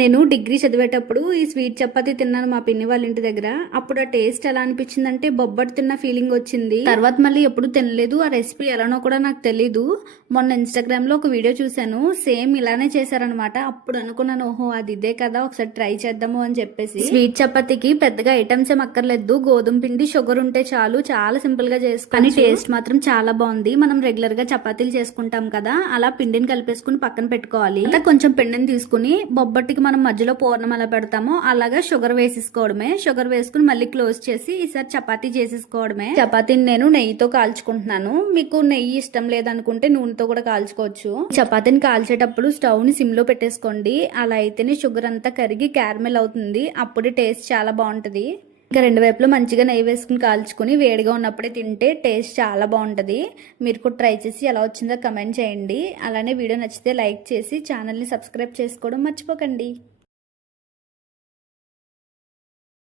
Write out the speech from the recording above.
నేను డిగ్రీ చదివేటప్పుడు ఈ స్వీట్ చపాతీ తిన్నాను మా పిన్ని వాళ్ళ ఇంటి దగ్గర. అప్పుడు ఆ టేస్ట్ ఎలా అనిపించిందంటే బొబ్బట్టు తిన్న ఫీలింగ్ వచ్చింది. తర్వాత మళ్ళీ ఎప్పుడు తినలేదు. ఆ రెసిపీ ఎలానో కూడా నాకు తెలీదు. మొన్న ఇన్స్టాగ్రామ్ లో ఒక వీడియో చూసాను, సేమ్ ఇలానే చేశారనమాట. అప్పుడు అనుకున్నాను, ఓహో అది ఇదే కదా, ఒకసారి ట్రై చేద్దాము అని చెప్పేసి. స్వీట్ చపాతీకి పెద్దగా ఐటమ్స్ ఏం అక్కర్లేదు, గోధుమ పిండి షుగర్ ఉంటే చాలు, చాలా సింపుల్ గా చేసుకో. కానీ టేస్ట్ మాత్రం చాలా బాగుంది. మనం రెగ్యులర్ గా చపాతీలు చేసుకుంటాం కదా, అలా పిండిని కలిపేసుకుని పక్కన పెట్టుకోవాలి. కొంచెం పిండిని తీసుకుని బొబ్బట్టికి మనం మధ్యలో పూర్ణం ఎలా పెడతామో అలాగా షుగర్ వేసేసుకోవడమే. షుగర్ వేసుకుని మళ్ళీ క్లోజ్ చేసి ఈసారి చపాతీ చేసేసుకోవడమే. చపాతీని నేను నెయ్యితో కాల్చుకుంటున్నాను. మీకు నెయ్యి ఇష్టం లేదనుకుంటే నూనెతో కూడా కాల్చుకోవచ్చు. చపాతీని కాల్చేటప్పుడు స్టవ్ ని సిమ్ లో పెట్టేసుకోండి. అలా అయితేనే షుగర్ అంతా కరిగి క్యారమెల్ అవుతుంది. అప్పుడే టేస్ట్ చాలా బాగుంటది. ఇంకా రెండు వైపులో మంచిగా నెయ్యి వేసుకుని కాల్చుకుని వేడిగా ఉన్నప్పుడే తింటే టేస్ట్ చాలా బాగుంటది. మీరు కూడా ట్రై చేసి ఎలా వచ్చిందో కమెంట్ చేయండి. అలానే వీడియో నచ్చితే లైక్ చేసి ఛానల్ని సబ్స్క్రైబ్ చేసుకోవడం మర్చిపోకండి.